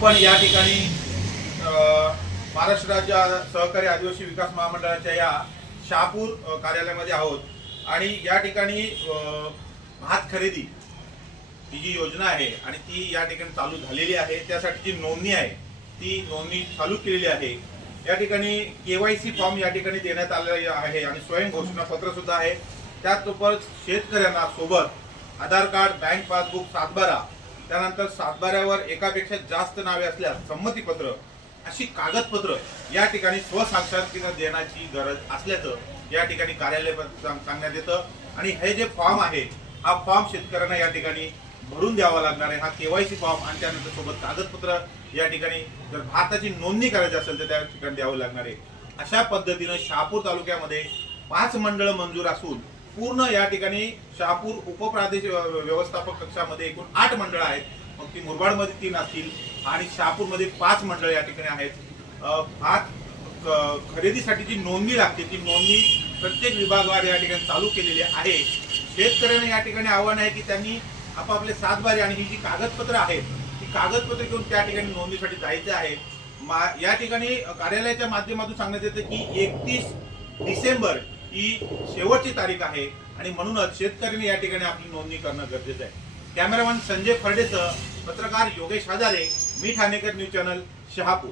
आपण या ठिकाणी महाराष्ट्र राज्य सहकारी आदिवासी विकास महामंडळाच्या या शहापूर कार्यालयामध्ये आहोत. आणि या ठिकाणी भात खरेदी ही जी योजना आहे आणि ती या ठिकाणी चालू झालेली आहे त्यासाठी जी नोंदणी आहे ती नोंदणी चालू केलेली आहे. या ठिकाणी केवायसी फॉर्म या ठिकाणी देण्यात आलेला आहे आणि स्वयं पत्र सुद्धा आहे. त्याचबरोबर शेतकऱ्यांना सोबत आधार कार्ड बँक पासबुक सातबारा त्यानंतर सातबाऱ्यावर एकापेक्षा जास्त नावे असल्यास संमतीपत्र अशी कागदपत्र या ठिकाणी स्वसाक्षात्कार देण्याची गरज असल्याचं या ठिकाणी कार्यालय सांगण्यात येतं. आणि हे जे फॉर्म आहे हा फॉर्म शेतकऱ्यांना या ठिकाणी भरून द्यावा लागणार आहे. हा केवायसी फॉर्म आणि त्यानंतर सोबत कागदपत्र या ठिकाणी जर भारताची नोंदणी करायची असेल तर त्या ठिकाणी द्यावं लागणार आहे. अशा पद्धतीनं शहापूर तालुक्यामध्ये पाच मंडळ मंजूर असून पूर्ण या ठिकाणी शहापूर उपप्रादेशिक व्यवस्थापक कक्षामध्ये एकूण आठ मंडळ आहेत. मग ती मुरबाडमध्ये तीन असतील आणि शहापूरमध्ये पाच मंडळ या ठिकाणी आहेत. भात खरेदीसाठी जी नोंदणी लागते ती नोंदणी प्रत्येक विभागावर या ठिकाणी चालू केलेली आहे. शेतकऱ्यांना या ठिकाणी आव्हान आहे की त्यांनी आपापले सातबारे आणि ही जी कागदपत्र आहेत ती कागदपत्र घेऊन त्या ठिकाणी नोंदणीसाठी जायचं आहे. मा- या ठिकाणी कार्यालयाच्या माध्यमातून सांगण्यात येतं की एकतीस डिसेंबर ही शेवटची तारीख आहे आणि म्हणूनच शेतकऱ्यांनी या ठिकाणी आपली नोंदणी करणं गरजेचं आहे. कॅमेरामॅन संजय फर्डेसह पत्रकार योगेश हजारे मी ठाणेकर न्यूज चॅनल शहापूर.